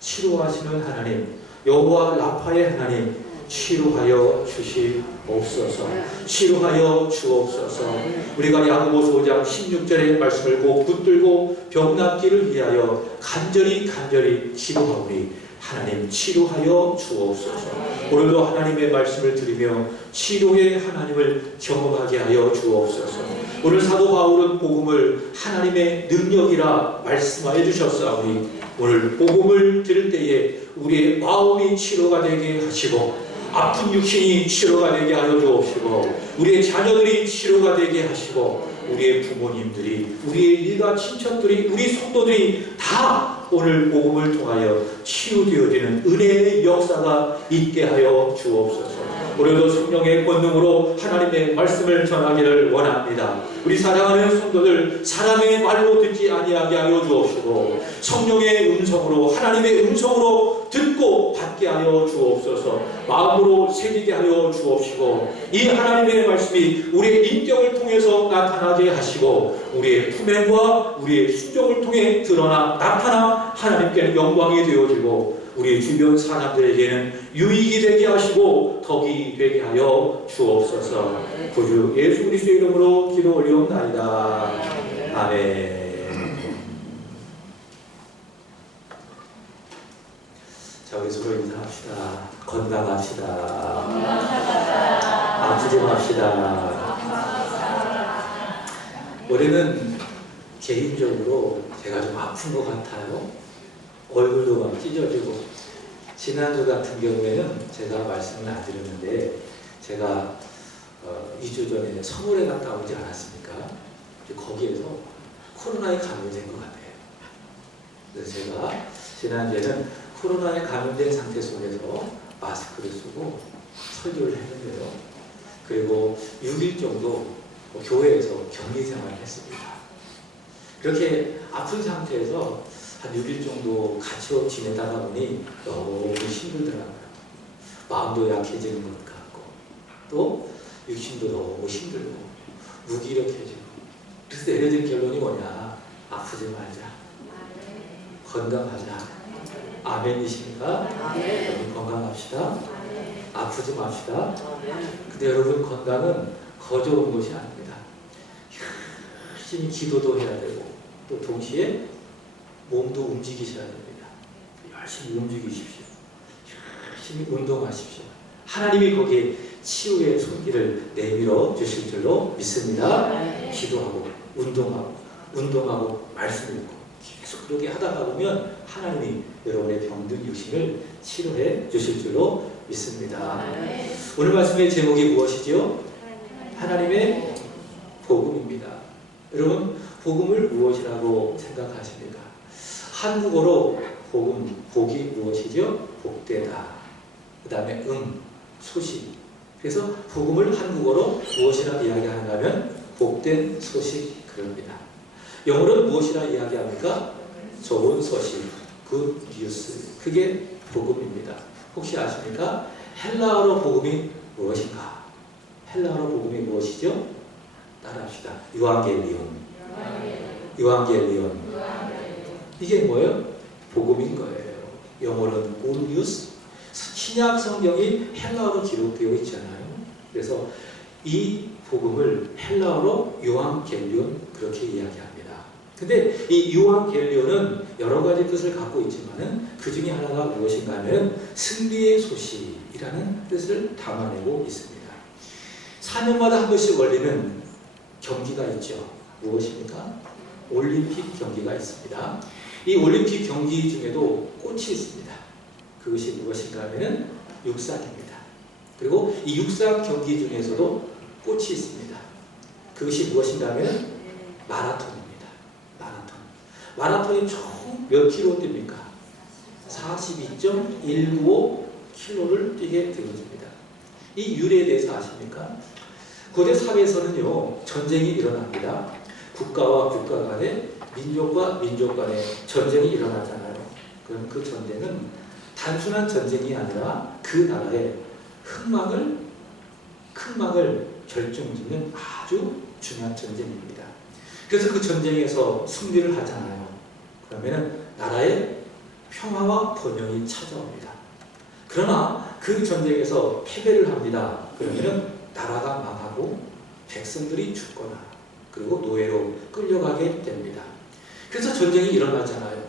치료하시는 하나님, 여호와 라파의 하나님, 치료하여 주시옵소서. 치료하여 주옵소서. 우리가 야고보서 5장 16절의 말씀을 꼭 붙들고 병 낫기를 위하여 간절히 기도하오니 하나님 치료하여 주옵소서. 오늘도 하나님의 말씀을 드리며 치료의 하나님을 경험하게 하여 주옵소서. 오늘 사도 바울은 복음을 하나님의 능력이라 말씀하여 주셨사오니 오늘 복음을 들을 때에 우리의 마음이 치료가 되게 하시고 아픈 육신이 치료가 되게 하여 주옵시고 우리의 자녀들이 치료가 되게 하시고 우리의 부모님들이, 우리의 일가 친척들이, 우리 성도들이 다 오늘 복음을 통하여 치유되어지는 은혜의 역사가 있게 하여 주옵소서. 오늘도 성령의 권능으로 하나님의 말씀을 전하기를 원합니다. 우리 사랑하는 성도들, 사람의 말로 듣지 아니하게 하여 주옵시고 성령의 음성으로, 하나님의 음성으로 듣고 받게 하여 주옵소서. 마음으로 새기게 하여 주옵시고 이 하나님의 말씀이 우리의 인격을 통해서 나타나게 하시고 우리의 품행과 우리의 순종을 통해 드러나 나타나 하나님께는 영광이 되어지고 우리 주변 사람들에게는 유익이 되게 하시고 덕이 되게 하여 주옵소서. 구주 예수 그리스도의 이름으로 기도 올리옵나이다. 아멘. 자, 우리 서로 인사합시다. 건강합시다. 아프지 맙시다. 올해는 개인적으로 제가 좀 아픈 것 같아요. 얼굴도 막 찢어지고. 지난주 같은 경우에는 제가 말씀을 안 드렸는데 제가 2주 전에 서울에 갔다 오지 않았습니까? 거기에서 코로나에 감염된 것 같아요. 그래서 제가 지난주에는 코로나에 감염된 상태 속에서 마스크를 쓰고 설교를 했는데요. 그리고 6일 정도 교회에서 격리 생활을 했습니다. 그렇게 아픈 상태에서 한 6일 정도 같이 지내다가 보니 너무 힘들더라고요. 마음도 약해지는 것 같고 또 육신도 너무 힘들고 무기력해지고 그래서 내려진 결론이 뭐냐? 아프지 말자. 건강하자. 아멘이십니까? 여러분 건강합시다. 아프지 맙시다. 근데 여러분 건강은 거저 온 것이 아닙니다. 열심히 기도도 해야 되고 또 동시에 몸도 움직이셔야 됩니다. 열심히 움직이십시오. 열심히 운동하십시오. 하나님이 거기에 치유의 손길을 내밀어 주실 줄로 믿습니다. 기도하고 운동하고 말씀 읽고 계속 그렇게 하다가 보면 하나님이 여러분의 병든 육신을 치료해 주실 줄로 믿습니다. 오늘 말씀의 제목이 무엇이지요? 하나님의 복음입니다. 여러분 복음을 무엇이라고 생각하십니까? 한국어로 복이 무엇이죠? 복되다. 그 다음에 소식. 그래서 복음을 한국어로 무엇이라 이야기하냐면 복된 소식 그럽니다. 영어로는 무엇이라 이야기합니까? 좋은 소식, good news. 그게 복음입니다. 혹시 아십니까? 헬라어로 복음이 무엇인가? 헬라어로 복음이 무엇이죠? 따라합시다. 유앙겔리온. 이게 뭐예요? 복음인 거예요. 영어로는 good news. 신약 성경이 헬라어로 기록되어 있잖아요. 그래서 이 복음을 헬라어로 유앙겔리온 그렇게 이야기합니다. 근데 이 유앙겔리온은 여러 가지 뜻을 갖고 있지만은 그 중에 하나가 무엇인가 하면 승리의 소식이라는 뜻을 담아내고 있습니다. 4년마다 한 번씩 열리는 경기가 있죠. 무엇입니까? 올림픽 경기가 있습니다. 이 올림픽 경기 중에도 꽃이 있습니다. 그것이 무엇인가 하면 육상입니다. 그리고 이 육상 경기 중에서도 꽃이 있습니다. 그것이 무엇인가 하면 마라톤입니다. 마라톤이 총 몇 킬로 뜁니까? 42.195km를 뛰게 되어집니다. 이 유래에 대해서 아십니까? 고대 사회에서는요 전쟁이 일어납니다. 국가와 국가 간에 민족과 민족 간에 전쟁이 일어나잖아요. 그럼 그 전쟁은 단순한 전쟁이 아니라 그 나라의 흥망을 결정짓는 아주 중요한 전쟁입니다. 그래서 그 전쟁에서 승리를 하잖아요. 그러면은 나라의 평화와 번영이 찾아옵니다. 그러나 그 전쟁에서 패배를 합니다. 그러면 나라가 망하고 백성들이 죽거나 그리고 노예로 끌려가게 됩니다. 그래서 전쟁이 일어나잖아요.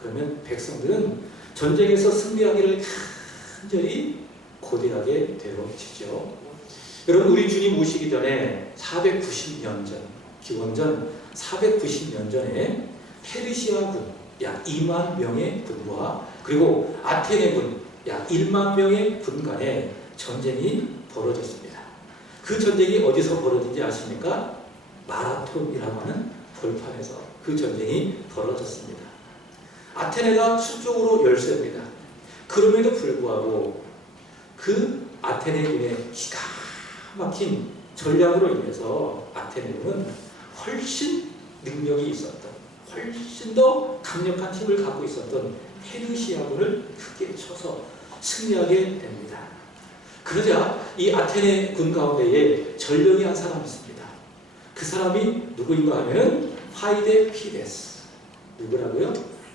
그러면 백성들은 전쟁에서 승리하기를 간절히 고대하게 되어지죠. 여러분, 우리 주님 오시기 전에 490년 전, 기원전 490년 전에 페르시아군 약 2만 명의 군과 그리고 아테네군 약 1만 명의 군 간에 전쟁이 벌어졌습니다. 그 전쟁이 어디서 벌어진지 아십니까? 마라톤이라고 하는 벌판에서 그 전쟁이 벌어졌습니다. 아테네가 수적으로 열세입니다. 그럼에도 불구하고 그 아테네군의 기가 막힌 전략으로 인해서 아테네군은 훨씬 능력이 있었던, 훨씬 더 강력한 힘을 갖고 있었던 페르시아군을 크게 쳐서 승리하게 됩니다. 그러자 이 아테네 군 가운데에 전령이 한 사람이 있습니다. 그 사람이 누구인가 하면은 파이데 피데스. 누구라고요?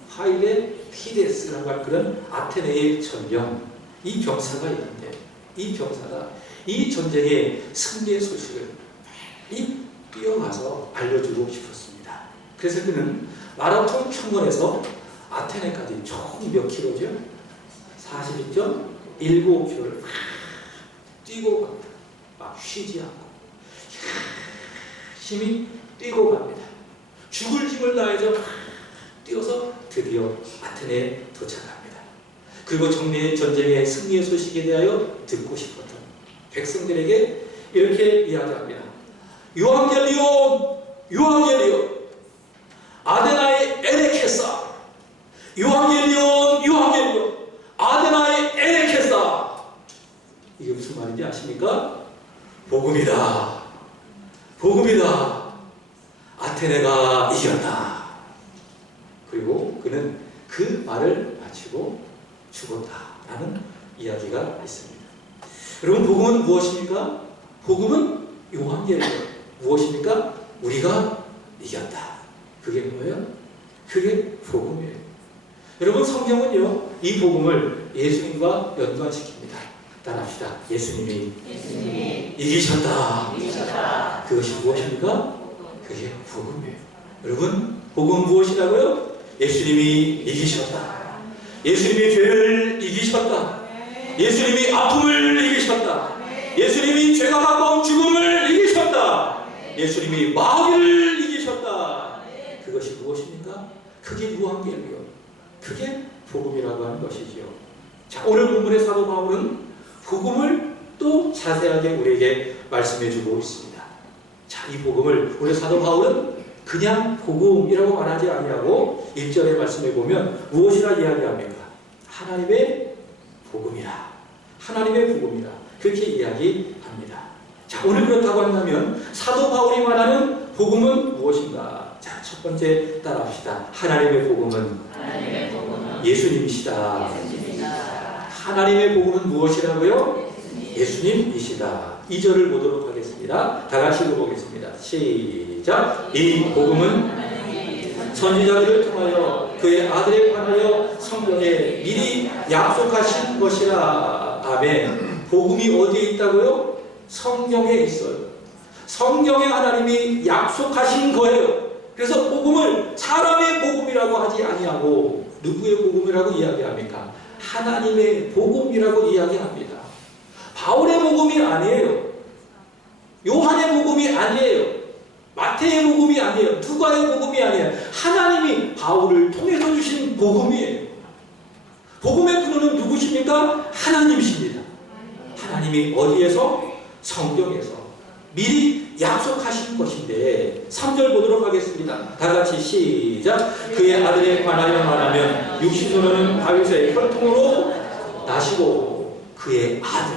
파이데 피데스라고 하는 그런 아테네의 전령. 이 병사가 있는데 이 병사가 이 전쟁의 승리의 소식을 빨리 뛰어가서 알려주고 싶었습니다. 그래서 그는 마라톤 평원에서 아테네까지 총 몇 킬로죠? 42.195km를 뛰고 갑니다. 막 쉬지 않고 열심히 뛰고 갑니다. 죽을 힘을 다해서 뛰어서 드디어 아테네에 도착합니다. 그리고 정리의 전쟁의 승리의 소식에 대하여 듣고 싶었던 백성들에게 이렇게 이야기합니다. 유앙겔리온, 유앙겔리온, 아데나의 에레케사. 유앙겔리온, 유앙겔리온, 아데나의 에레케사. 이게 무슨 말인지 아십니까? 복음이다. 복음이다. 아테네가 이겼다. 그리고 그는 그 말을 마치고 죽었다라는 이야기가 있습니다. 여러분, 복음은 무엇입니까? 복음은 요한계시록. 무엇입니까? 우리가 이겼다. 그게 뭐예요? 그게 복음이에요. 여러분, 성경은요, 이 복음을 예수님과 연관시킵니다. 따라합시다. 예수님이 이기셨다. 그것이 무엇입니까? 그게 복음이에요. 여러분, 복음은 무엇이라고요? 예수님이 이기셨다. 예수님이 죄를 이기셨다. 예수님이 아픔을 이기셨다. 예수님이 죄가 가까운 죽음을 이기셨다. 예수님이 마귀를 이기셨다. 그것이 무엇입니까? 그게 유한계시록. 그게 복음이라고 하는 것이지요. 자, 오늘 본문의 사도 바울은 복음을 또 자세하게 우리에게 말씀해주고 있습니다. 자, 이 복음을 우리 사도 바울은 그냥 복음이라고 말하지 아니하고 1절의 말씀에 보면 무엇이라 이야기합니까? 하나님의 복음이라. 하나님의 복음이라. 그렇게 이야기합니다. 자, 오늘 그렇다고 한다면 사도 바울이 말하는 복음은 무엇인가? 자, 첫 번째 따라합시다. 하나님의 복음은 예수님이시다. 하나님의 복음은 무엇이라고요? 예수님이시다. 2절을 보도록 하겠습니다. 다 같이 읽어보겠습니다. 시작. 이 복음은 선지자들을 통하여 그의 아들에 관하여 성경에 미리 약속하신 것이라. 아멘. 복음이 어디에 있다고요? 성경에 있어요. 성경에 하나님이 약속하신 거예요. 그래서 복음을 사람의 복음이라고 하지 아니하고 누구의 복음이라고 이야기합니까? 하나님의 복음이라고 이야기합니다. 바울의 복음이 아니에요. 요한의 복음이 아니에요. 마태의 복음이 아니에요. 누가의 복음이 아니에요. 하나님이 바울을 통해서 주신 복음이에요. 복음의 근원은 누구십니까? 하나님이십니다. 하나님이 어디에서? 성경에서 미리 약속하신 것인데 3절 보도록 하겠습니다. 다 같이 시작. 그의 아들에 관하여 말하면 육신으로는 다윗의 혈통으로 나시고 그의 아들,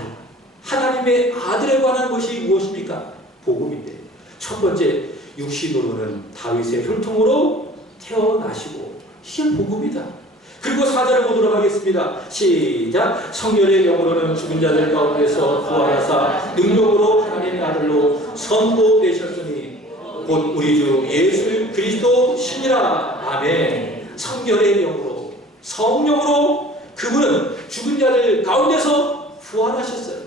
하나님의 아들에 관한 것이 무엇입니까? 복음인데 첫 번째, 육신으로는 다윗의 혈통으로 태어나시고 이게 복음이다. 그리고 4절을 보도록 하겠습니다. 시작. 성결의 영으로는 죽은 자들 가운데서 부활하사 능력으로 하나님의 아들로 선포되셨으니 곧 우리 주 예수 그리스도 신이라. 아멘. 성결의 영으로, 성령으로 그분은 죽은 자들 가운데서 부활하셨어요.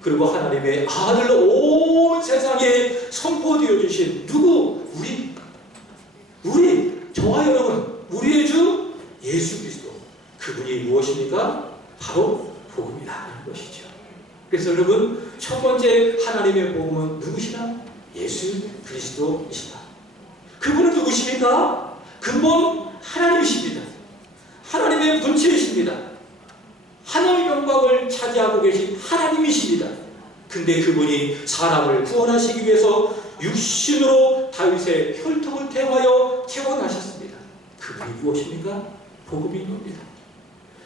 그리고 하나님의 아들로 온 세상에 선포되어 주신 누구? 우리 저와 여러분, 우리의 주 예수 그리스도. 그분이 무엇입니까? 바로 복음이라는 것이죠. 그래서 여러분, 첫 번째 하나님의 복음은 누구시나? 예수 그리스도이시다. 그분은 누구십니까? 근본 하나님이십니다. 하나님의 본체이십니다. 하나님의 영광을 차지하고 계신 하나님이십니다. 근데 그분이 사람을 구원하시기 위해서 육신으로 다윗의 혈통을 태워하여 태어나셨습니다. 그분이 무엇입니까? 복음인 겁니다.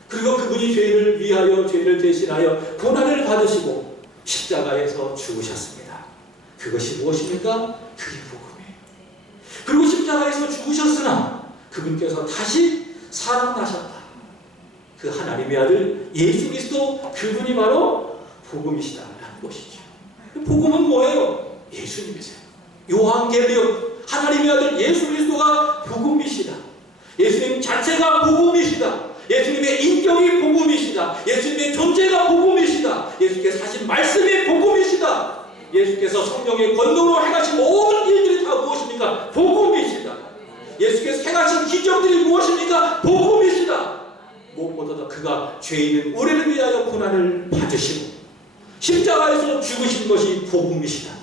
그리고 그분이 죄를 위하여 죄를 대신하여 고난을 받으시고 십자가에서 죽으셨습니다. 그것이 무엇입니까? 그게 복음이에요. 그리고 십자가에서 죽으셨으나 그분께서 다시 살아나셨다. 그 하나님의 아들 예수 그리스도, 그분이 바로 복음이시다라는 것이죠. 복음은 뭐예요? 예수님이세요. 요한계시록 하나님의 아들 예수 그리스도가 복음이시다. 예수님 자체가 복음이시다. 예수님의 인격이 복음이시다. 예수님의 존재가 복음이시다. 예수께서 하신 말씀이 복음이시다. 예수께서 성령의 권능으로 행하신 모든 일들이 다 무엇입니까? 복음이시다. 예수께서 행하신 기적들이 무엇입니까? 복음이시다. 무엇보다도 그가 죄 있는 우리를 위하여 고난을 받으시고 십자가에서 죽으신 것이 복음이시다.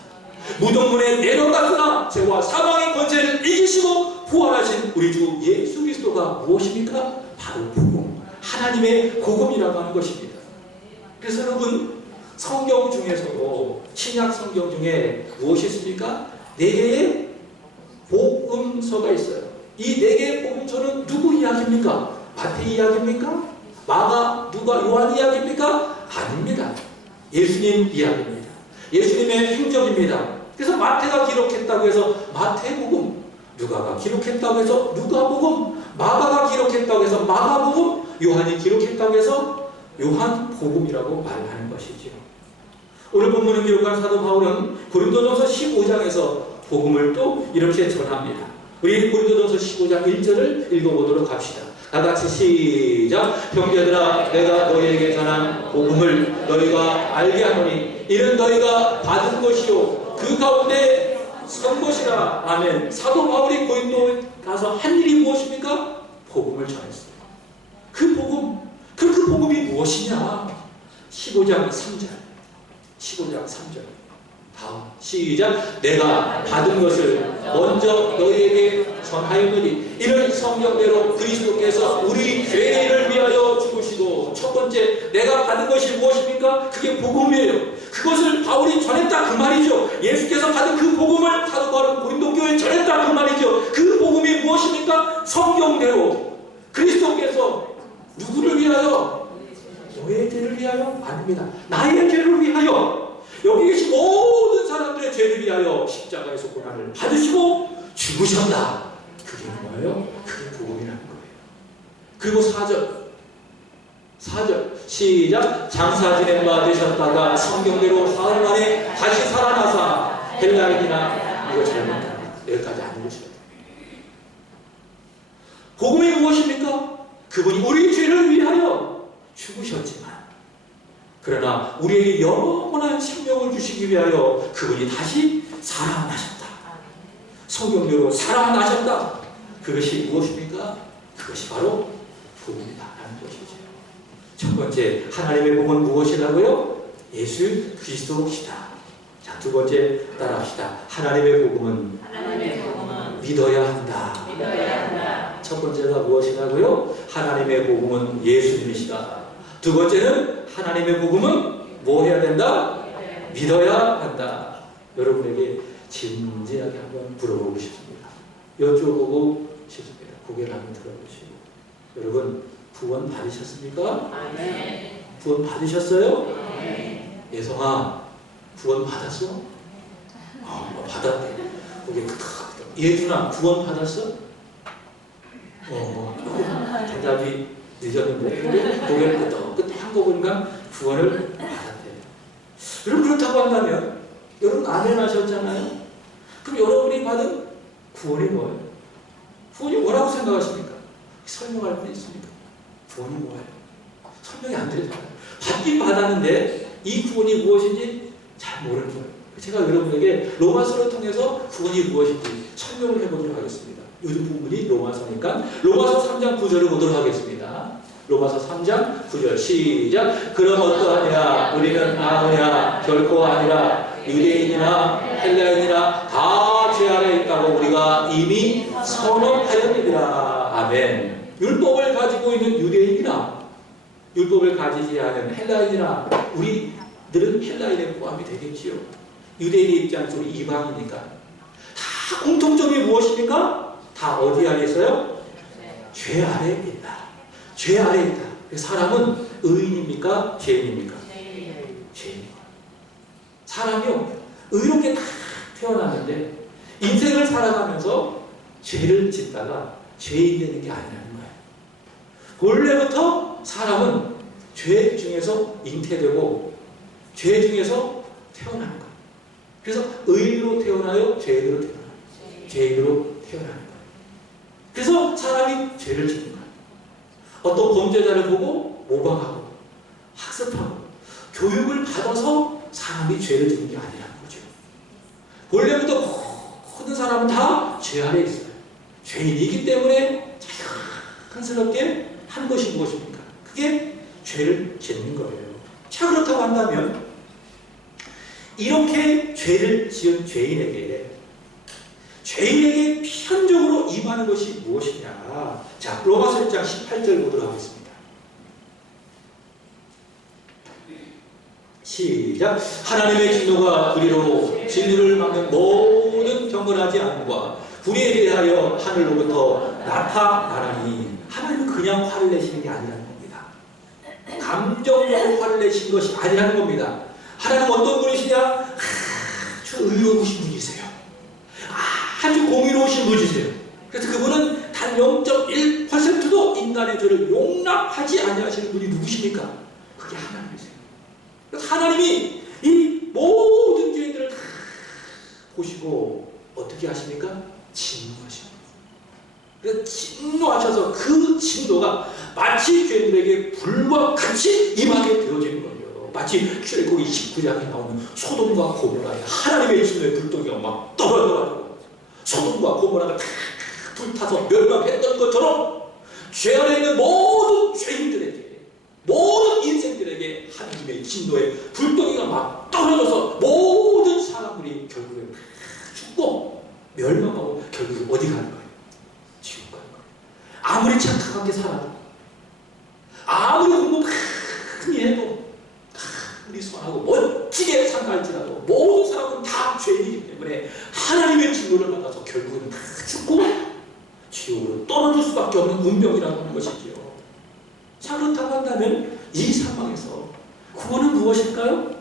무덤문에 내려갔으나 죄와 사망의 권세를 이기시고 부활하신 우리 주 예수 그리스도가 무엇입니까? 바로 복음, 하나님의 복음이라고 하는 것입니다. 그래서 여러분, 성경 중에서도 신약 성경 중에 무엇이 있습니까? 4개의 복음서가 있어요. 이 4개의 복음서는 누구 이야기입니까? 마태 이야기입니까? 마가, 누가, 요한 이야기입니까? 아닙니다. 예수님 이야기입니다. 예수님의 행적입니다. 그래서 마태가 기록했다고 해서 마태복음, 누가가 기록했다고 해서 누가복음, 마가가 기록했다고 해서 마가복음, 요한이 기록했다고 해서 요한복음이라고 말하는 것이지요. 오늘 본문을 기록한 사도 바울은 고린도전서 15장에서 복음을 또 이렇게 전합니다. 우리 고린도전서 15장 1절을 읽어보도록 합시다. 다같이 시작. 형제들아, 내가 너희에게 전한 복음을 너희가 알게 하노니 이는 너희가 받은 것이요 그 가운데 선 것이라. 아멘. 사도 바울이 고린도에 가서 한 일이 무엇입니까? 복음을 전했어요. 그 복음, 그 복음이 무엇이냐? 15장 3절. 15장 3절. 다음 시작. 내가 받은 것을 먼저 너희에게 전하였느니 이는 성경대로 그리스도께서 우리 죄를 위하여 죽으시고. 첫 번째, 내가 받은 것이 무엇입니까? 그게 복음이에요. 그것을 바울이 전했다 그 말이죠. 예수께서 받은 그 복음을 사도 바울은 고린도 교회에 전했다 그 말이죠. 그 복음이 무엇입니까? 성경대로 그리스도께서 누구를 위하여? 너의 죄를 위하여? 아닙니다. 나의 죄를 위하여, 여기 계신 모든 사람들의 죄를 위하여 십자가에서 고난을 받으시고 죽으셨다. 그게 뭐예요? 그게 복음이라는 거예요. 그리고 4절 시작. 장사 지낸 바 되셨다가 성경대로 사흘 만에 다시 살아나사. 헬라인이나 이거 잘못하면 여기까지 안 읽으셔도 돼요. 복음이 무엇입니까? 그분이 우리 죄를 위하여 죽으셨지만 그러나 우리에게 영원한 생명을 주시기 위하여 그분이 다시 살아나셨다. 성경대로 살아나셨다. 그것이 무엇입니까? 그것이 바로 복음이다라는 것이죠. 첫 번째, 하나님의 복음은 무엇이라고요? 예수 그리스도시다. 자, 두 번째 따라합시다. 하나님의 복음은 믿어야 한다. 첫 번째가 무엇이라고요? 하나님의 복음은 예수님이시다. 두 번째는 하나님의 복음은 뭐 해야 된다? 믿어야 한다. 여러분에게 진지하게 한번 물어보고 싶습니다. 여쭤보고 싶습니다. 고개를 한번 들어보시고. 여러분, 구원 받으셨습니까? 아멘. 구원 받으셨어요? 아멘. 예성아, 구원 받았어? 받았대. 고개 끄덕끄덕. 예준아, 구원 받았어? 대답이 늦었는데 고개를 끄덕끄덕 한 거 보니까 구원을 받았대요. 여러분, 그렇다고 한다면 여러분 아멘 하셨잖아요? 그럼 여러분이 받은 구원이 뭐예요? 구원이 뭐라고 생각하십니까? 설명할 수 있습니까? 구원이 뭐예요? 설명이 안 되잖아요. 받긴 받았는데 이 구원이 무엇인지 잘 모르는 거예요. 제가 여러분에게 로마서를 통해서 구원이 무엇인지 설명을 해보도록 하겠습니다. 요즘 부분이 로마서니까 로마서 3장 9절을 보도록 하겠습니다. 로마서 3장 9절 시작. 그럼 어떠하냐? 우리는 아느냐? 결코 아니라 유대인이나 헬라인이나 다 죄 아래 있다고 우리가 이미 선언하였느니라. 아멘. 율법을 가지고 있는 유대인이나 율법을 가지지 않은 헬라인이나 우리들은 헬라인에 포함이 되겠지요. 유대인의 입장에서 우리 이방이니까 다 공통점이 무엇입니까? 다 어디 아래 있어요? 죄 아래 있다. 죄 아래 있다. 사람은 의인입니까? 죄인입니까? 죄인입니다. 사람이요 의롭게 다 태어났는데 인생을 살아가면서 죄를 짓다가 죄인 되는 게 아니라는 거예요. 원래부터 사람은 죄 중에서 잉태되고 죄 중에서 태어나는 거예요. 그래서 의인으로 태어나요? 죄인으로 태어나요? 죄인으로 태어나는 거예요. 그래서 사람이 죄를 짓는 거예요. 어떤 범죄자를 보고 모방하고 학습하고 교육을 받아서 사람이 죄를 짓는 게 아니라는 거죠. 원래부터 모든 사람은 다 죄 아래 있어요. 죄인이기 때문에 자연스럽게 한 것이 무엇입니까? 그게 죄를 짓는 거예요. 자, 그렇다고 한다면 이렇게 죄를 지은 죄인에게 필연적으로 임하는 것이 무엇이냐? 자, 로마서 1장 18절 보도록 하겠습니다. 시작. 하나님의 진노가 우리로 진리를 막는 모든 경건하지 않음과 불의에 대하여 하늘로부터 나타나라니. 하나님은 그냥 화를 내시는 게 아니라는 겁니다. 감정으로 화를 내신 것이 아니라는 겁니다. 하나님은 어떤 분이시냐? 아주 의로우신 분이세요. 아주 공의로우신 분이세요. 그래서 그분은 단 0.1%도 인간의 죄를 용납하지 아니하시는 분이 누구십니까? 그게 하나님이세요. 그래서 하나님이 이 모든 죄들을 다 보시고 어떻게 하십니까? 진노하십니다. 그래서 진노하셔서 그 진노가 마치 죄인들에게 불과 같이 임하게 되어지는 거예요. 마치 출애굽기 29장에 나오는 소돔과 고모라에 하나님의 진노의 불덩이가 막 떨어져가지고 소돔과 고모라가 다 불타서 멸망했던 것처럼 죄 안에 있는 모든 죄인들에게 모든 인생들에게 하나님의 진노의 불덩이가 막 떨어져서 모든 사람들이 결국엔 다 죽고 멸망하고 결국 어디 가는 거예요? 지옥 가는 거예요. 아무리 착하게 살아도 아무리 공부 많이 해도 아무리 선하고 멋지게 산할지라도 모든 사람은 다 죄인이기 때문에 하나님의 진노를 받아서 결국은 다 죽고 지옥으로 떨어질 수밖에 없는 운명이라는 것이지요. 자, 그렇다고 한다면 이 상황에서 구원은 무엇일까요?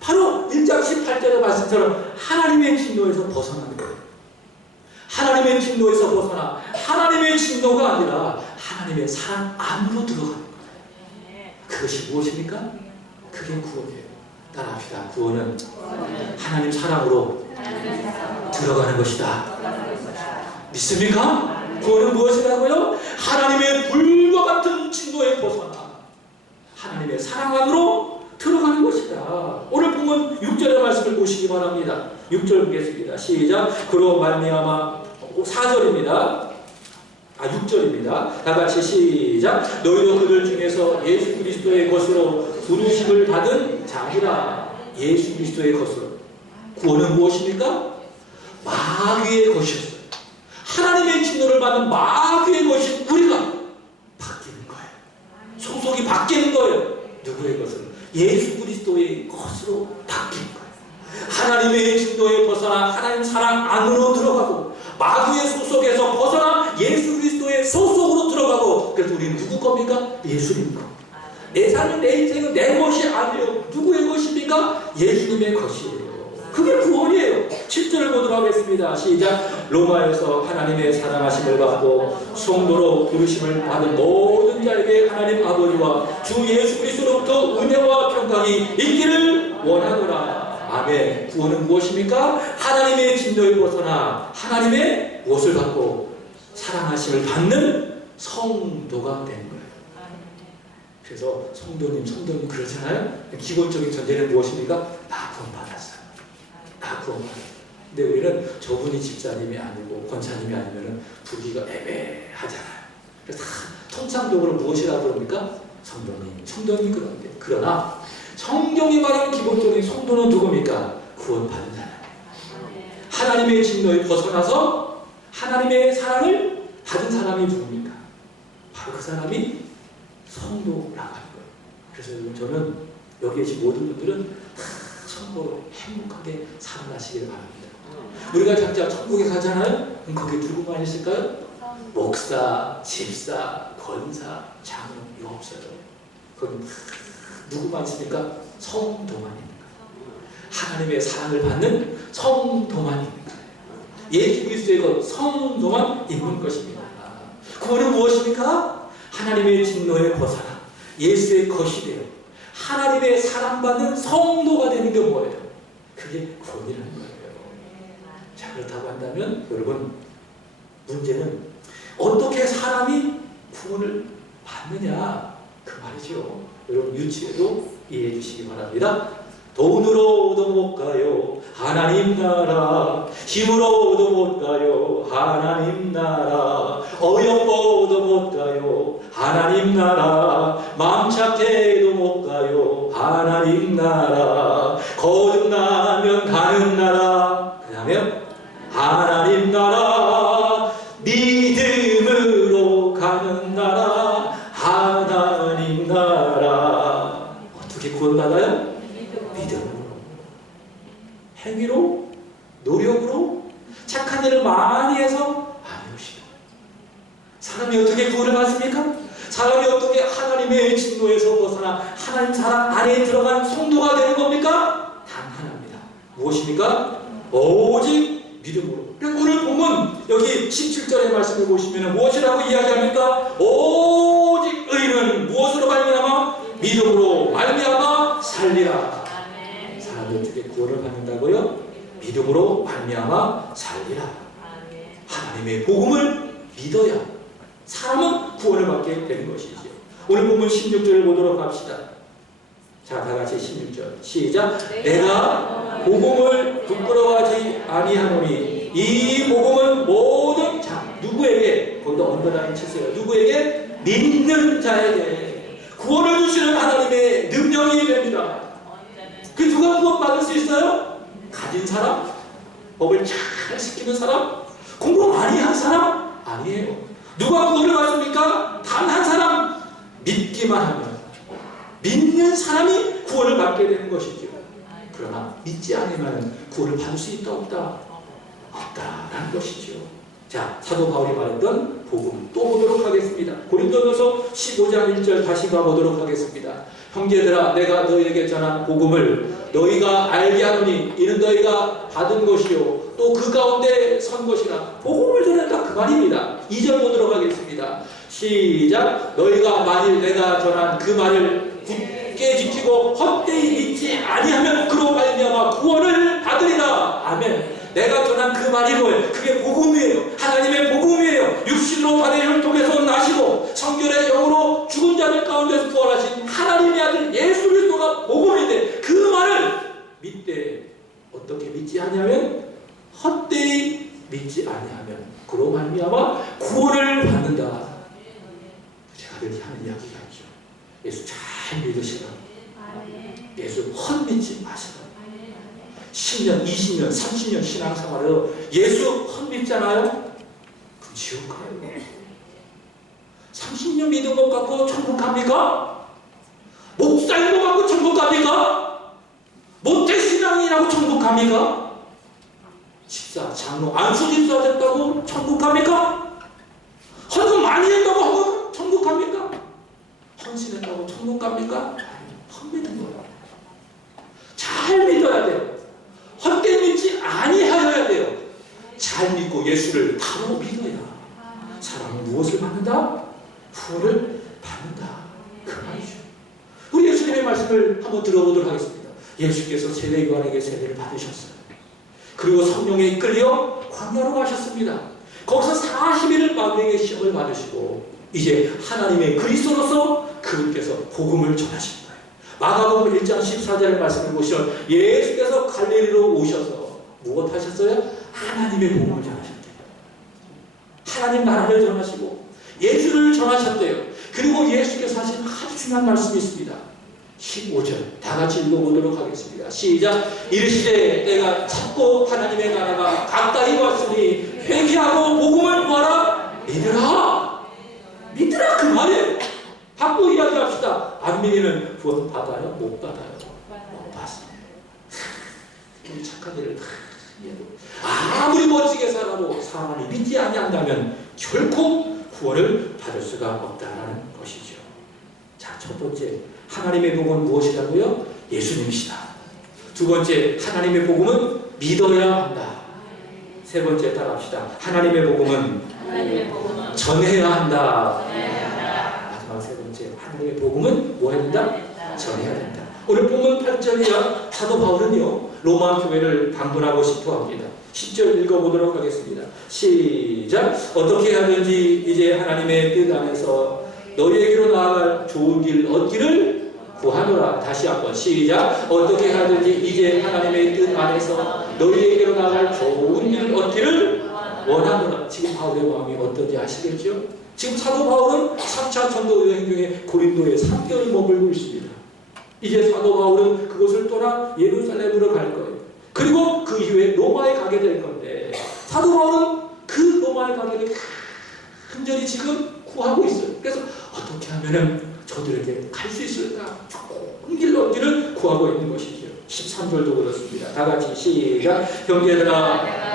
바로 1장 18절의 말씀처럼 하나님의 진노에서 벗어나는 거예요. 하나님의 진노에서 벗어나 하나님의 진노가 아니라 하나님의 사랑 안으로 들어가는 거예요. 그것이 무엇입니까? 그게 구원이에요. 따라합시다. 구원은 하나님 사랑으로 들어가는 것이다. 믿습니까? 구원은 무엇이라고요? 하나님의 불과 같은 진노에 벗어나 하나님의 사랑 안으로 들어가는 것이다. 오늘 본문 6절의 말씀을 보시기 바랍니다. 6절 보겠습니다. 시작. 그로 말미암아 4절입니다. 6절입니다. 다같이 시작. 너희도 그들 중에서 예수 그리스도의 것으로 부르심을 받은 자니라. 예수 그리스도의 것으로. 구원은 무엇입니까? 마귀의 것이었어요. 하나님의 진노를 받은 마귀의 것이 우리가 바뀌는 거예요. 소속이 바뀌는 거예요. 누구의 것으로? 예수 그리스도의 것으로 바뀌는 거예요. 하나님의 진노에 벗어나 하나님 사랑 안으로 들어가고 마귀의 소속에서 벗어나 예수 그리스도의 소속으로 들어가고, 그래서 우리는 누구 겁니까? 예수님 거. 내 삶은 내 인생은 내 것이 아니에요. 누구의 것입니까? 예수님의 것이에요. 그게 구원이에요. 7절을 보도록 하겠습니다. 시작. 로마에서 하나님의 사랑하심을 받고 성도로 부르심을 받은 모든 자에게 하나님 아버지와 주 예수 그리스도로부터 은혜와 평강이 있기를 원하노라. 아멘. 구원은 무엇입니까? 하나님의 진노에 벗어나 하나님의 무엇을 받고 사랑하심을 받는 성도가 되는 거예요. 그래서 성도님 그러잖아요. 기본적인 전제는 무엇입니까? 나 구원받았어요. 나 구원받았어요. 근데 우리는 저분이 집사님이 아니고 권사님이 아니면 부르기가 애매하잖아요. 그래서 통상적으로 무엇이라고 그럽니까? 성도님 그런데. 그러나 성경이 말하는 기본적인 성도는 누굽니까? 구원받은 사람. 하나님의 진노에 벗어나서 하나님의 사랑을 받은 사람이 누굽니까? 바로 그 사람이 성도라고 하는 거예요. 그래서 저는 여기 계신 모든 분들은 다 성도로 행복하게 살아가시길 바랍니다. 우리가 각자 천국에 가잖아요? 그럼 거기 누구만 있을까요? 목사, 집사, 권사, 장로 이거 없어요. 그건 누구만 있습니까? 성도만 있는 거예요. 하나님의 사랑을 받는 성도만 있는 거예요. 예수 그리스도의 것 성도만 있는 것입니다. 구원은 무엇입니까? 하나님의 진노에 벗어나 예수의 것이 되어 하나님의 사랑받는 성도가 되는 게 뭐예요? 그게 구원이라는 거예요. 자, 그렇다고 한다면 여러분, 문제는 어떻게 사람이 구원을 받느냐 그 말이죠. 여러분 유치에도 이해해 주시기 바랍니다. 돈으로도 못 가요 하나님 나라, 힘으로도 못 가요 하나님 나라, 어여뻐도 못 가요 하나님 나라, 마음 착해도 못 가요 하나님 나라, 거듭나면 가는 나라, 그 다음에 하나님 나라, 믿음으로 가는 나라, 하나님 나라. 어떻게 구원받아요? 믿음으로, 행위로, 노력으로, 착한 일을 많이 해서 아니오시고. 사람이 어떻게 구원을 받습니까? 사람이 어떻게 하나님의 진노에서 벗어나 하나님 사랑 안에 들어간 성도가 되는 겁니까? 단 하나입니다. 무엇입니까? 오직 믿음으로. 오늘 보면 여기 17절의 말씀을 보시면 무엇이라고 이야기합니까? 오직 의인은 무엇으로 말미암아? 믿음으로 말미암아 살리라. 사람이 어떻게 구원을 받는다고요? 믿음으로 말미암아 살리라. 하나님의 복음을 믿어야 사람은 구원을 받게 되는 것이죠. 오늘 본문 16절을 보도록 합시다. 자, 다 같이 16절 시작. 내가 복음을 부끄러워하지 아니하노니 이 복음은 모든 자, 누구에게, 거기다 언더라인 치세요. 누구에게? 믿는 자에게 구원을 주시는 하나님의 능력이 됩니다. 그 누가 구원 받을 수 있어요? 가진 사람? 법을 잘 지키는 사람? 공부 많이 한 사람? 아니에요. 누가 구원을 받습니까? 단 한 사람, 믿기만 하면. 믿는 사람이 구원을 받게 되는 것이죠. 그러나 믿지 않으면 구원을 받을 수 있다 없다? 없다라는 것이죠. 자, 사도 바울이 말했던 복음 또 보도록 하겠습니다. 고린도전서 15장 1절 다시 가보도록 하겠습니다. 형제들아, 내가 너희에게 전한 복음을 너희가 알게 하노니 이는 너희가 받은 것이요 또 그 가운데 선 것이라. 복음을 전한다 그 말입니다. 2절 보도록 하겠습니다. 시작. 너희가 만일 내가 전한 그 말을 굳게 지키고 헛되이 믿지 아니하면 그로 말미암아 구원을 받으리라. 아멘. 내가 전한 그 말이 뭐예요? 그게 복음이에요. 하나님의 복음이에요. 육신으로 받은 혈통에서 나시고 성결의 영으로 죽은 자들 가운데서 부활하신 하나님의 아들 예수 그리스도가 복음인데 그 말을 믿되 어떻게 믿지 아니하면 헛되이 믿지 아니하면 그로 말미암아 구원을 받는다. 제가 늘 하는 이야기가 있죠. 예수 잘 믿으시라. 예수 헛믿지 마시라. 10년, 20년, 30년 신앙생활을 예수 헛믿잖아요? 그럼 지옥 가요. 30년 믿은 것 갖고 천국 갑니까? 목사인 것 갖고 천국 갑니까? 모태신앙이라고 천국 갑니까? 집사, 장로, 안수집사 됐다고 천국 갑니까? 헌금 많이 했다고 하고 천국 갑니까? 헌신했다고 천국 갑니까? 헛믿은 거예요. 잘 믿어야 돼요. 헛되이 믿지 아니하여야 돼요. 잘 믿고 예수를 바로 믿어야 사람은 무엇을 받는다? 구원을 받는다. 그 말이죠. 우리 예수님의 말씀을 한번 들어보도록 하겠습니다. 예수께서 세례요한에게 세례를 받으셨어요. 그리고 성령에 이끌려 광야로 가셨습니다. 거기서 40일을 만병의 시험을 받으시고 이제 하나님의 그리스도로서 그 그분께서 복음을 전하신 거예요. 마가복음 1장 14절의 말씀을 보시면 예수께서 갈릴리로 오셔서 무엇 하셨어요? 하나님의 복음을 전하셨대요. 하나님 나라를 전하시고 예수를 전하셨대요. 그리고 예수께서 하신 아주 중요한 말씀이 있습니다. 15절 다 같이 읽어보도록 하겠습니다. 시작. 이르시되 내가 찾고 하나님의 나라가 가까이 왔으니 회개하고 복음을 구하라. 믿으라. 믿으라 그 말이에요. 바꾸고 이야기합시다. 안 믿으면 구원 받아요? 못 받아요? 못 받습니다. 우리 착한 일을 아무리 멋지게 살아도 사람이 믿지 아니한다면 결코 구원을 받을 수가 없다는 것이죠. 자, 첫 번째 하나님의 복음은 무엇이라고요? 예수님이시다. 두 번째 하나님의 복음은 믿어야 한다. 세 번째 따라합시다. 하나님의 복음은 전해야 한다. 마지막 세 번째 하나님의 복음은 뭐 해야 된다? 전해야 된다. 오늘 본문 8절이야 사도 바울은요 로마 교회를 방문하고 싶어 합니다. 10절 읽어보도록 하겠습니다. 시작. 어떻게 하든지 이제 하나님의 뜻 안에서 너희에게로 나아갈 좋은 길 얻기를 구하노라. 다시 한번 시작. 어떻게 하든지 이제 하나님의 뜻 안에서 너희에게로 나아갈 좋은 길 얻기를 원하노라. 지금 바울의 마음이 어떤지 아시겠죠? 지금 사도 바울은 3차 전도 여행 중에 고린도에 3개월을 머물고 있습니다. 이제 사도 바울은 그곳을 떠나 예루살렘으로 갈 거예요. 그리고 그 이후에 로마에 가게 될 건데 사도 바울은 그 로마에 가기를 간절히 지금 구하고 있어요. 그래서 어떻게 하면은 저들에게 갈 수 있을까? 좋은 길로 얻기를 구하고 있는 것이죠. 13절도 그렇습니다. 다 같이 시작. 형제들아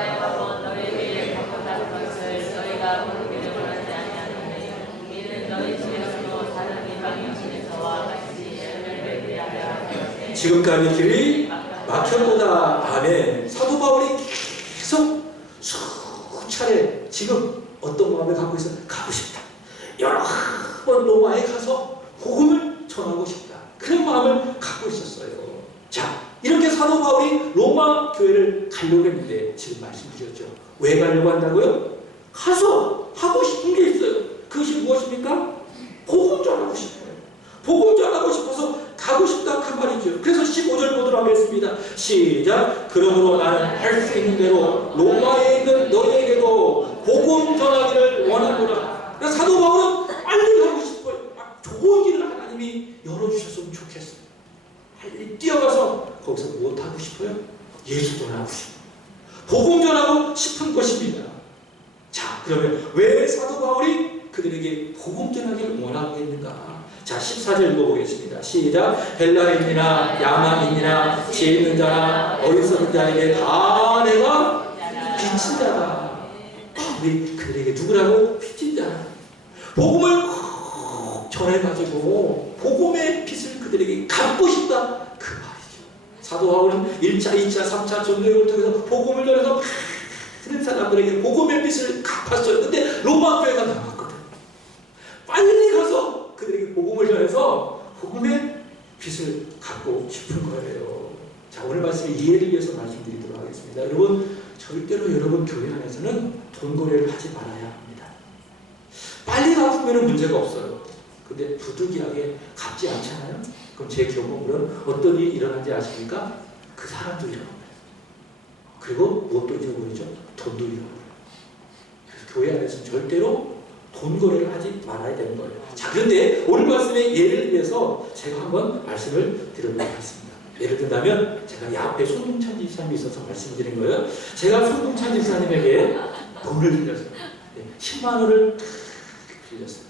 지금까지 길이 막혔도다. 아멘. 사도 바울이 계속 수차례 지금 어떤 마음을 갖고 있어? 가고 싶다. 여러 번 로마에 가서 복음을 전하고 싶다. 그런 마음을 갖고 있었어요. 자, 이렇게 사도 바울이 로마 교회를 가려고 했는데 지금 말씀드렸죠. 왜 가려고 한다고요? 가서 하고 싶은 게 있어요. 그것이 무엇입니까? 복음 전하고 싶어요. 복음 전하고 싶어서 가고 싶다 그 말이죠. 그래서 15절 보도록 하겠습니다. 시작. 그러므로 나는 할 수 있는 대로 로마에 있는 너희에게도 복음 전하기를 원하노라. 그래서 사도 바울은 빨리 가고 싶어요. 좋은 길을 하나님이 열어주셨으면 좋겠어요. 빨리 뛰어가서 거기서 무엇 하고 싶어요? 예수 전하고 싶어요. 복음 전하고 싶은 것입니다. 자, 그러면 왜 사도 바울이 그들에게 복음 전하기를 원하고 있는가? 자, 14절 읽어보겠습니다. 시작. 헬라인이나 야만인이나 지혜 있는 자나 어리석은 자에게 다 내가 빚진 자다. 우리 그들에게 누구라고? 빚진 자다. 복음을 전해가지고 복음의 빚을 그들에게 갚고 싶다 그 말이죠. 사도 바울은 1차, 2차, 3차 전도여행을 통해서 복음을 전해서 많은 사람들에게 복음의 빚을 갚았어요. 근데 로마 교회가 남았거든. 빨리 가서 그들에게 복음을 전해서 복음의 빚을 갚고 싶은 거예요. 자, 오늘 말씀의 이해를 위해서 말씀드리도록 하겠습니다. 여러분, 절대로 여러분 교회 안에서는 돈 거래를 하지 말아야 합니다. 빨리 갚으면 문제가 없어요. 근데 부득이하게 갚지 않잖아요? 그럼 제 경험으로는 어떤 일이 일어난지 아십니까? 그 사람도 잃어버려요. 그리고 무엇도 잃어버리죠? 돈도 잃어버려요. 그래서 교회 안에서는 절대로 돈 거래를 하지 말아야 되는 거예요. 자, 그런데 오늘 말씀의 예를 위해서 제가 한번 말씀을 드려보도록 하겠습니다. 예를 든다면 제가 이 앞에 손동찬 집사님이 있어서 말씀드린 거예요. 제가 손동찬 집사님에게 돈을 빌렸어요. 10만 원을 빌렸어요.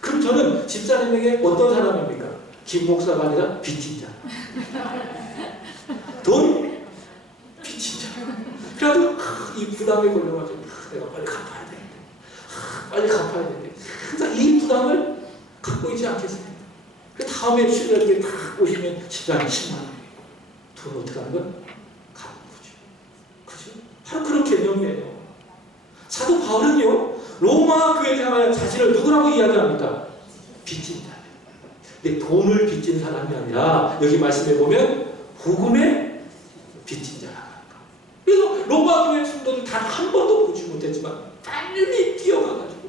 그럼 저는 집사님에게 어떤 사람입니까? 김 목사가 아니라 빚진 자. 돈 빚진 자. 그래도 이 부담에 걸려가지고 내가 빨리 갚아야 되는데 빨리 갚아야 되는데 항상 이 부담을 갖고 있지 않겠습니까? 그 다음에 주일날 다 오시면 집사님 10만 원이에요. 돈 어떻게 하는 건? 갚아보죠. 그죠? 바로 그런 개념이에요. 사도 바울은요 로마 교회에 향하여 자신을 누구라고 이야기합니까? 빚진 자. 근데 돈을 빚진 사람이 아니라 여기 말씀해 보면 복음의 빚진 자라고 합니다. 그래서 로마 교회 성도들 단 한 번도 보지 못했지만 빨리 뛰어가가지고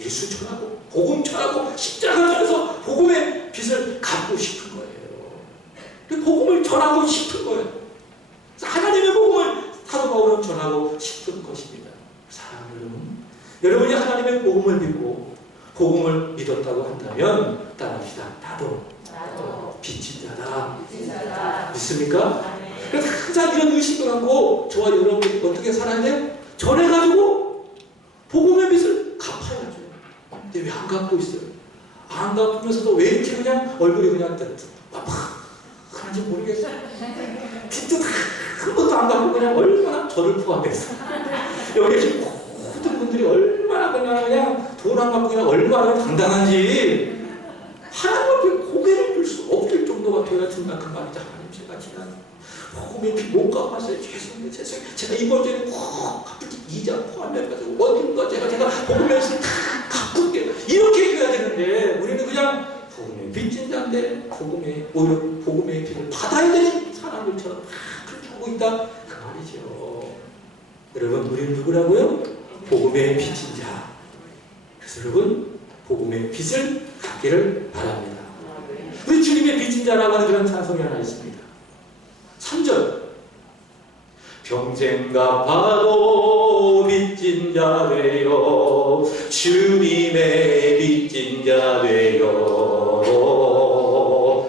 예수 전하고 복음 전하고 십자가 전해서 복음의 빛을 갖고 싶은 거예요. 복음을 전하고 싶은 거예요. 하나님의 복음을 사도 바울은 전하고 싶은 것입니다. 사랑하는 여러분이 하나님의 복음을 믿고 복음을 믿었다고 한다면 따라합시다. 나도 빚진 자다. 믿습니까? 그래서 항상 이런 의식을 갖고 저와 여러분이 어떻게 살아야 돼요? 전해가지고 복음의 빚을 갚아야죠. 근데 왜 안 갚고 있어요? 안 갚으면서도 왜 이렇게 그냥 얼굴이 그냥 하는지 모르겠어요. 빚도 한 번도 안 갚고 그냥 얼마나 저를 포함해서 여기 지금 모든 분들이 얼마나 그냥 돈 안 갚고 그냥 얼마나 당당한지 하나님 앞에 고개를 들 수 없을 정도가 되어야 생각한 말이죠. 하나님 제가 지난 복음의 빚 못 갚았어요. 죄송해요. 제가 이번 주에 꼭 갚을게. 이자 포함해가지고 어딘가 제가 복음의 빚을 다 갚을게요. 이렇게 얘기해야 되는데 우리는 그냥 복음의 빚진 자인데 오히려 복음의 빚을 받아야 되는 사람들처럼 그렇게 하고 있다. 그 말이죠. 여러분 우리는 누구라고요? 복음의 빚진 자. 그래서 여러분 복음의 빚을 갚기를 바랍니다. 우리 주님의 빚진 자라고 하는 그런 찬송이 하나 있습니다. 3절 평생 갚아도 빚진 자 되요 주님의 빚진 자 되요.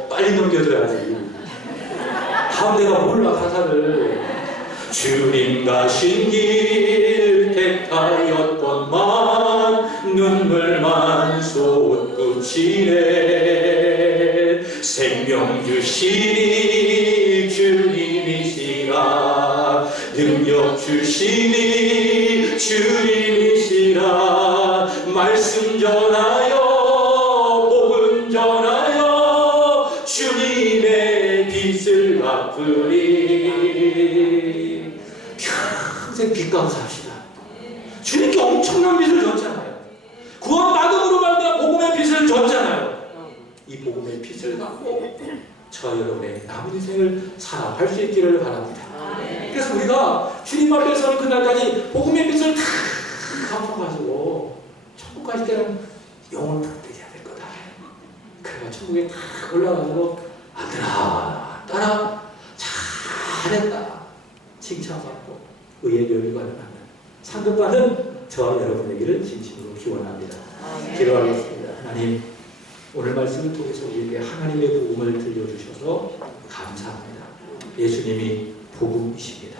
빨리 넘겨줘야지. 다음 내가 몰라 가사를. 주님 가신 길 택하였건만 눈물만 솟구치네. 생명 주시니 주님이시라 능력 주시니 주님이시라 말씀 전하여 복음 전하여 주님의 빚을 갚으리. 평생 빚 감사합시다. 주님께 엄청난 빚을 졌잖아요. 구원받음으로 말미암아 복음의 빚을 졌잖아요. 이 복음의 빚을 갖고 저 여러분의 남은 인생을 살아갈 수 있기를 바랍니다. 그래서 우리가 주님 앞에서는 그날까지 복음의 빚을 다 갚아가지고 천국 가실 때는 영혼을 득되게 해야 될 거다. 그래가 천국에 다 올라가서 아들아 딸아 잘했다 칭찬받고 의의 교육을 받는 상급받은 저와 여러분에게를 진심으로 기원합니다. 기도하겠습니다. 하나님 오늘 말씀을 통해서 우리에게 하나님의 복음을 들려주셔서 감사합니다. 예수님이 복음이십니다.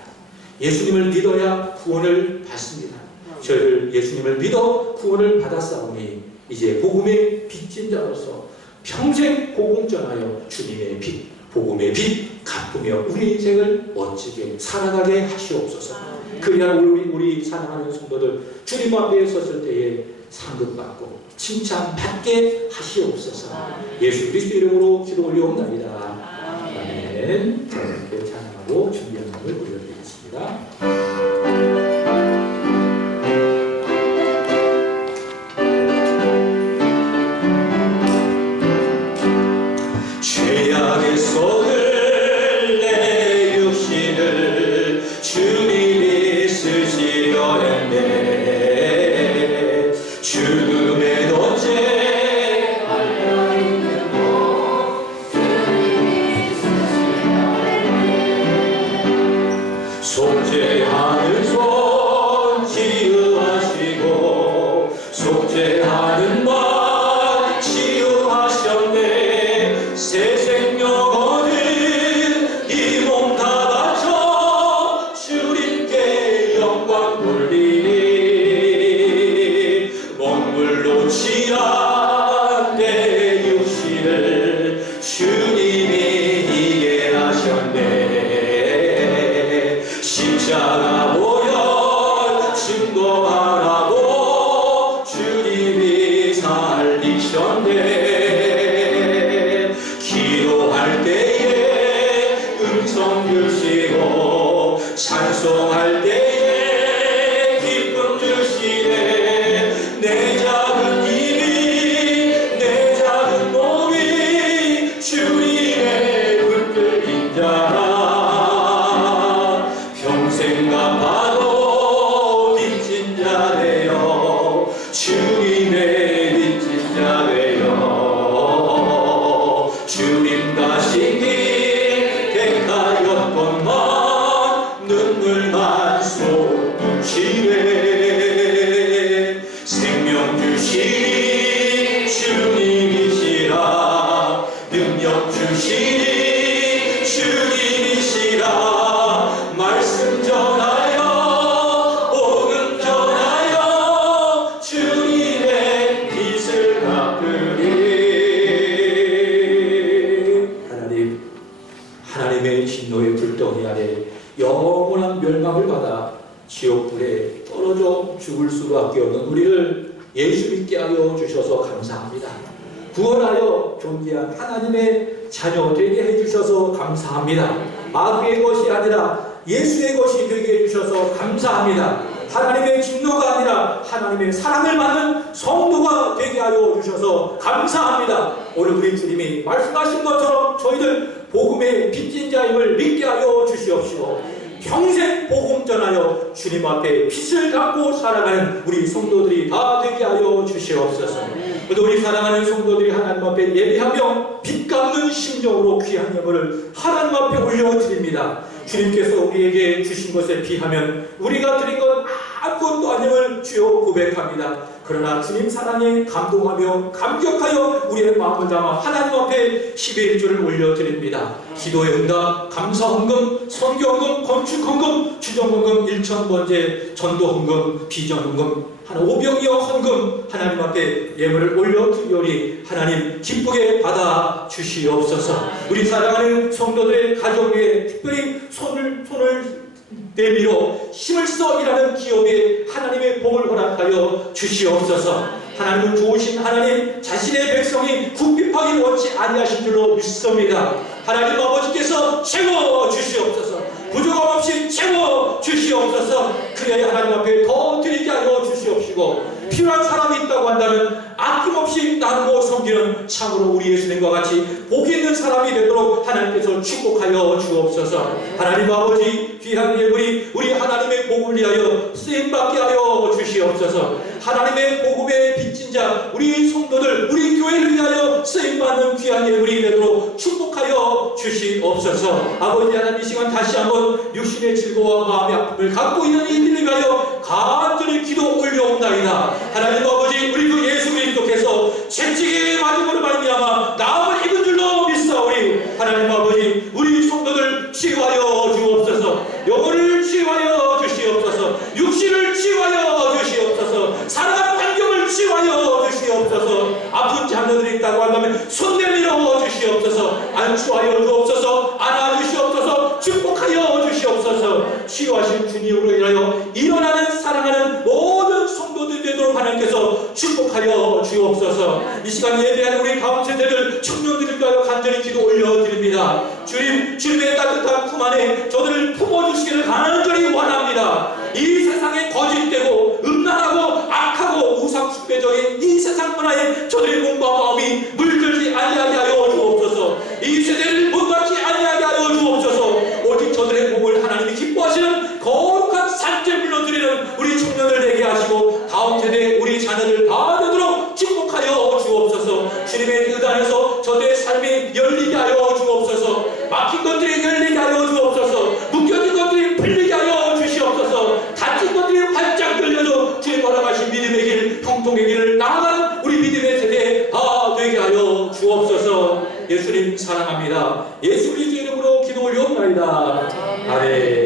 예수님을 믿어야 구원을 받습니다. 저희를 예수님을 믿어 구원을 받았사오니 이제 복음의 빚진 자로서 평생 복음 전하여 주님의 빚, 복음의 빚 갚으며 우리 인생을 멋지게 살아가게 하시옵소서. 그래야 우리 사랑하는 성도들 주님 앞에 섰을 때에 상급받고 칭찬받게 하시옵소서. 예수 그리스도 이름으로 기도 올려옵나이다. 아멘. 함께 찬양하고 준비한 곡을 올려드리겠습니다. 죄악의 손을 내 육신을 주님이 쓰시려 했네. 죽음의 덫에 수밖에 없는 우리를 예수 믿게 하여 주셔서 감사합니다. 구원하여 존귀한 하나님의 자녀 되게 해주셔서 감사합니다. 마귀의 것이 아니라 예수의 것이 되게 해주셔서 감사합니다. 하나님의 진노가 아니라 하나님의 사랑을 받는 성도가 되게 하여 주셔서 감사합니다. 오늘 우리 주님이 말씀하신 것처럼 저희들 복음의 빚진 자임을 믿게 하여 주시옵시고 평생 복음 전하여 주님 앞에 빚을 갚고 살아가는 우리 성도들이 다 되게 하여 주시옵소서. 그래도 우리 사랑하는 성도들이 하나님 앞에 예배하며 빚 갚는 심정으로 귀한 예물을 하나님 앞에 올려드립니다. 주님께서 우리에게 주신 것에 비하면 우리가 드린 건 아무것도 아님을 주여 고백합니다. 그러나 주님 사랑에 감동하며 감격하여 우리의 마음을 담아 하나님 앞에 11조를 올려드립니다. 기도의 응답, 감사헌금, 선교헌금, 건축헌금, 주정헌금, 1,000번째 전도헌금, 비전헌금, 한 500여 헌금 하나님 앞에 예물을 올려드리오니 하나님 기쁘게 받아 주시옵소서. 우리 사랑하는 성도들의 가정 위에 특별히 손을 내밀어 힘을 써 일하는 기업에 하나님의 복을 허락하여 주시옵소서. 하나님은 좋으신 하나님, 자신의 백성이 궁핍하기 원치 아니하신 줄로 믿습니다. 하나님 아버지께서 채워 주시옵소서. 부족함 없이 채워 주시옵소서. 그래야 하나님 앞에 더 드리게 하여 주시옵시고 필요한 사람이 있다고 한다면 아낌없이 나누고 섬기는 참으로 우리 예수님과 같이 복 있는 사람이 되도록 하나님께서 축복하여 주옵소서. 하나님 아버지 귀한 예물이 우리 하나님의 복을 위하여 쓰임받게 하여 주시옵소서. 하나님의 복음의 빚진 자 우리 성도들 우리 교회를 위하여 쓰임받는 귀한 예물이 되도록 축복하여 주시옵소서. 아버지 하나님 이 시간 다시 한번 육신의 질고와 마음의 아픔을 갖고 있는 이들을 위하여 간절히 기도 올려옵나이다. 하나님 아버지 우리 그 예수 그리스도께서 채찍에 맞음으로 말미암아 나음을 입은 줄로 믿사오니 하나님 아버지 우리 성도들 치유하여 주옵소서. 영혼을 치유하여 주시옵소서. 육신을 치유하여 주시옵소서. 살아가는 환경을 치유하여 주시옵소서. 아픈 자녀들이 있다고 한다면 손 내밀어 주시옵소서. 안수하여 주옵소서. 안아주시옵소서. 축복하여 주시옵소서. 치유하신 주님으로 인하여 일어나는 사랑하는 모든 성도들 되도록 하나님께서 축복하여 주옵소서. 이 시간 예배하는 우리 다음 세대들 청년들을 위하여 간절히 기도 올려드립니다. 주님의 따뜻한 품 안에 저들을 품어주시기를 간절히 원합니다. 이 세상에 거짓되고 음란하고 악하고 우상숭배적인 이 세상 문화에 저들의 몸과 마음이 물들지 아니하게 하여 주옵소서. 이 세대를 못받지 아니하게 하여 주옵소서. 오직 저들의 몸을 하나님이 기뻐하시는 거룩한 산재물로 드리는 우리 청년들 되게 하시고 다음 세대 우리 자녀들 다 되도록 축복하여 주옵소서. 주님의 의단에서 저들의 삶이 열리게 하여 주옵소서. 막힌 것들이 열리게 하여 주옵소서. 묶여진 것들이 풀리게 하여 주시옵소서. 닫힌 것들이 활짝 열려져 주님 허락하신 믿음의 길, 형통의 길을 나아가는 우리 믿음의 세대 다 되게 하여 주옵소서. 예수님 사랑합니다. 예수 그리스도 이름으로 기도 올려옵나이다. 아멘.